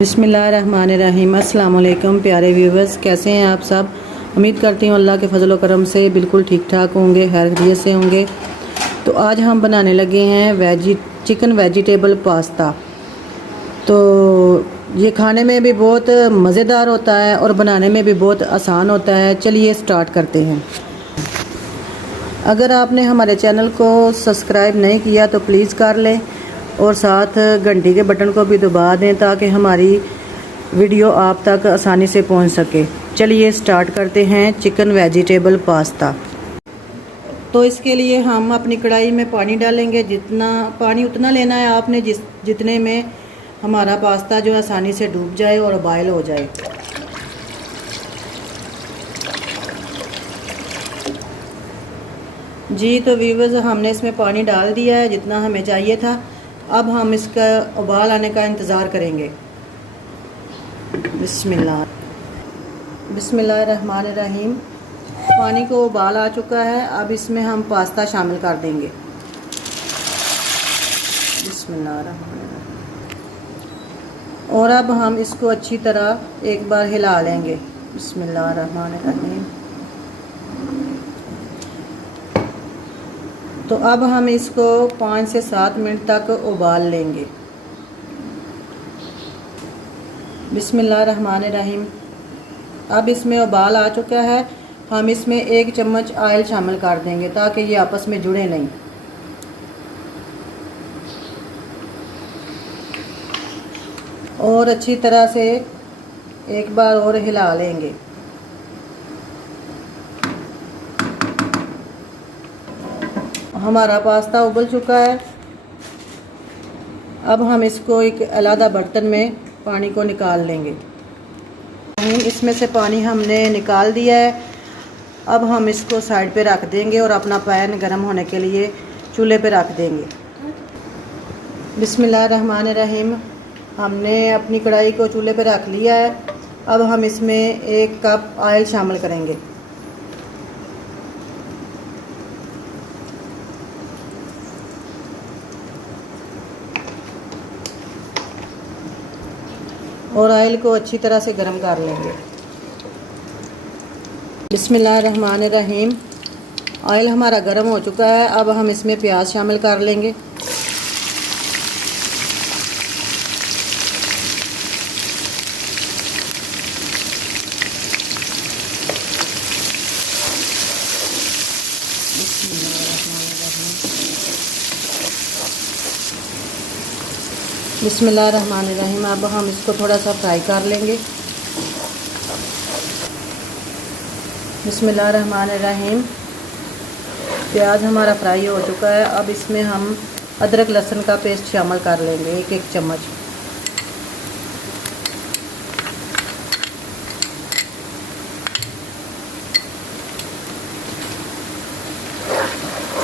बिस्मिल्लाहिर्रहमानिर्रहीम। अस्सलाम वालेकुम प्यारे व्यूवर्स, कैसे हैं आप सब। उम्मीद करती हूँ अल्लाह के फजल व करम से बिल्कुल ठीक ठाक होंगे, खैरियत से होंगे। तो आज हम बनाने लगे हैं चिकन वेजिटेबल पास्ता। तो ये खाने में भी बहुत मज़ेदार होता है और बनाने में भी बहुत आसान होता है। चलिए स्टार्ट करते हैं। अगर आपने हमारे चैनल को सब्सक्राइब नहीं किया तो प्लीज़ कर लें और साथ घंटी के बटन को भी दबा दें ताकि हमारी वीडियो आप तक आसानी से पहुंच सके। चलिए स्टार्ट करते हैं चिकन वेजिटेबल पास्ता। तो इसके लिए हम अपनी कढ़ाई में पानी डालेंगे। जितना पानी उतना लेना है आपने, जितने में हमारा पास्ता जो आसानी से डूब जाए और बॉयल हो जाए। जी तो व्यूअर्स, हमने इसमें पानी डाल दिया है जितना हमें चाहिए था। अब हम इसका उबाल आने का इंतज़ार करेंगे। बिस्मिल्लाहिर्रहमानिर्रहीम। पानी को उबाल आ चुका है। अब इसमें हम पास्ता शामिल कर देंगे। बिस्मिल्लाहिर्रहमानिर्रहीम। और अब हम इसको अच्छी तरह एक बार हिला लेंगे। बिस्मिल्लाहिर्रहमानिर्रहीम। तो अब हम इसको 5 से 7 मिनट तक उबाल लेंगे। बिस्मिल्लाहिर्रहमानिर्रहीम। अब इसमें उबाल आ चुका है। हम इसमें 1 चम्मच ऑयल शामिल कर देंगे ताकि ये आपस में जुड़े नहीं। और अच्छी तरह से एक बार और हिला लेंगे। हमारा पास्ता उबल चुका है। अब हम इसको एक अलग बर्तन में पानी को निकाल लेंगे। इसमें से पानी हमने निकाल दिया है। अब हम इसको साइड पे रख देंगे और अपना पैन गर्म होने के लिए चूल्हे पे रख देंगे। बिस्मिल्लाहिर्रहमानिर्रहीम। हमने अपनी कढ़ाई को चूल्हे पे रख लिया है। अब हम इसमें 1 कप ऑयल शामिल करेंगे। और ऑयल को अच्छी तरह से गर्म कर लेंगे। बिस्मिल्लाहिर्रहमानिर्रहीम। ऑयल हमारा गर्म हो चुका है। अब हम इसमें प्याज शामिल कर लेंगे। बिस्मिल्लाहिर्रहमानिर्रहीम। अब हम इसको थोड़ा सा फ्राई कर लेंगे। बिस्मिल्लाहिर्रहमानिर्रहीम। प्याज हमारा फ्राई हो चुका है। अब इसमें हम अदरक लहसुन का पेस्ट शामिल कर लेंगे, 1 चम्मच।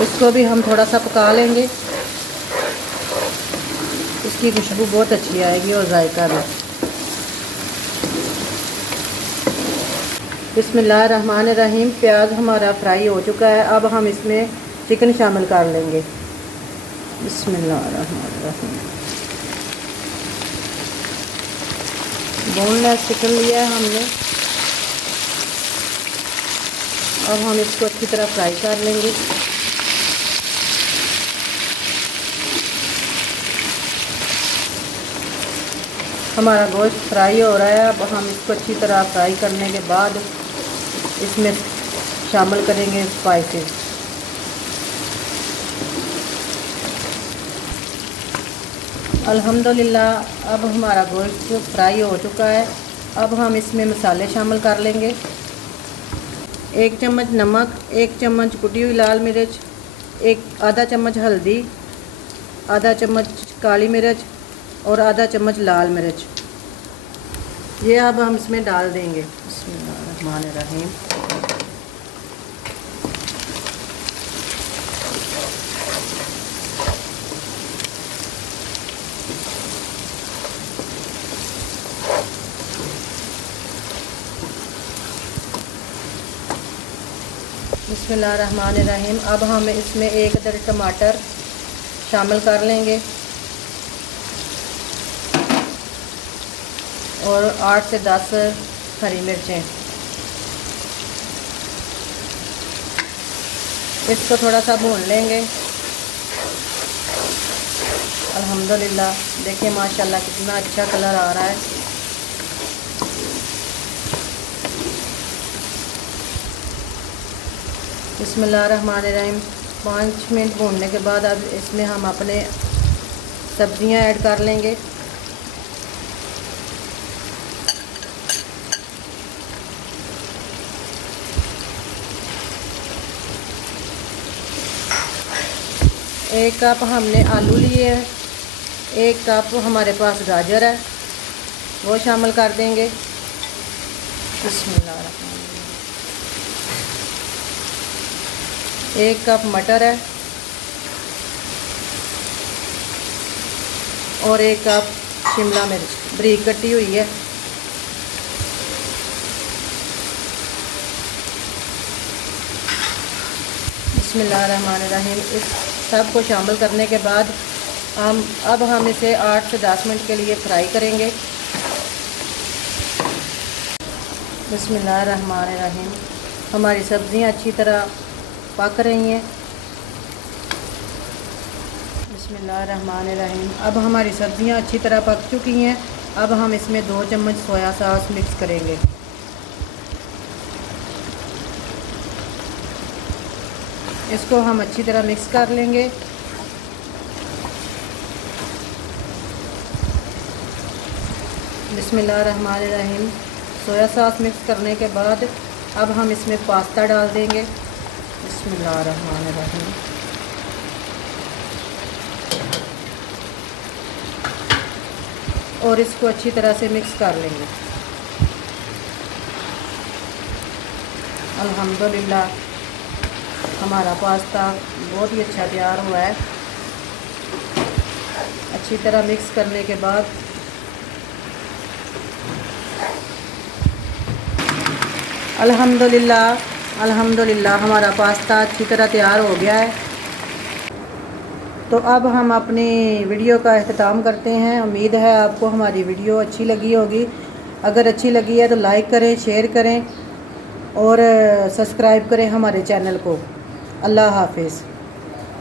इसको भी हम थोड़ा सा पका लेंगे। इसकी खुशबू बहुत अच्छी आएगी और जायका भी। बिस्मिल्लाहिर्रहमानिर्रहीम। प्याज हमारा फ्राई हो चुका है। अब हम इसमें चिकन शामिल कर लेंगे। बिस्मिल्लाहिर्रहमानिर्रहीम। बोनलेस चिकन लिया है हमने। अब हम इसको अच्छी तरह फ्राई कर लेंगे। हमारा गोश्त फ्राई हो रहा है। अब हम इसको अच्छी तरह फ्राई करने के बाद इसमें शामिल करेंगे स्पाइसेस। अल्हम्दुलिल्लाह अब हमारा गोश्त फ्राई हो चुका है। अब हम इसमें मसाले शामिल कर लेंगे। 1 चम्मच नमक, 1 चम्मच कुटी हुई लाल मिर्च, आधा चम्मच हल्दी, आधा चम्मच काली मिर्च और आधा चम्मच लाल मिर्च। ये अब हम इसमें डाल देंगे। बिस्मिल्लाहिर्रहमानिर्रहीम। बिस्मिल्लाहिर्रहमानिर्रहीम। अब हम इसमें 1 अदद टमाटर शामिल कर लेंगे। और 8 से 10 हरी मिर्चें। इसको थोड़ा सा भून लेंगे। अल्हम्दुलिल्लाह देखिए माशाल्लाह कितना अच्छा कलर आ रहा है। बिस्मिल्लाहिर्रहमानिर्रहीम। 5 मिनट भूनने के बाद अब इसमें हम अपने सब्जियां ऐड कर लेंगे। एक कप हमने आलू लिए हैं, 1 कप हमारे पास गाजर है, वो शामिल कर देंगे। बिस्मिल्लाह। 1 कप मटर है और 1 कप शिमला मिर्च बारीक कटी हुई है। बिस्मिल्लाहिर्रहमानिर्रहीम। इस सब को शामिल करने के बाद हम इसे 8 से 10 मिनट के लिए फ्राई करेंगे। बिस्मिल्लाहिर्रहमानिर्रहीम। हमारी सब्ज़ियाँ अच्छी तरह पक रही हैं। बिस्मिल्लाहिर्रहमानिर्रहीम। अब हमारी सब्ज़ियाँ अच्छी तरह पक चुकी हैं। अब हम इसमें 2 चम्मच सोया सॉस मिक्स करेंगे। इसको हम अच्छी तरह मिक्स कर लेंगे। बिस्मिल्लाहिर्रहमानिर्रहीम। सोया सॉस मिक्स करने के बाद अब हम इसमें पास्ता डाल देंगे। बिस्मिल्लाहिर्रहमानिर्रहीम। और इसको अच्छी तरह से मिक्स कर लेंगे। अल्हम्दुलिल्लाह हमारा पास्ता बहुत ही अच्छा तैयार हुआ है। अच्छी तरह मिक्स करने के बाद अल्हम्दुलिल्लाह हमारा पास्ता अच्छी तरह तैयार हो गया है। तो अब हम अपनी वीडियो का अख्ताम करते हैं। उम्मीद है आपको हमारी वीडियो अच्छी लगी होगी। अगर अच्छी लगी है तो लाइक करें, शेयर करें और सब्सक्राइब करें हमारे चैनल को। अल्लाह हाफिज़।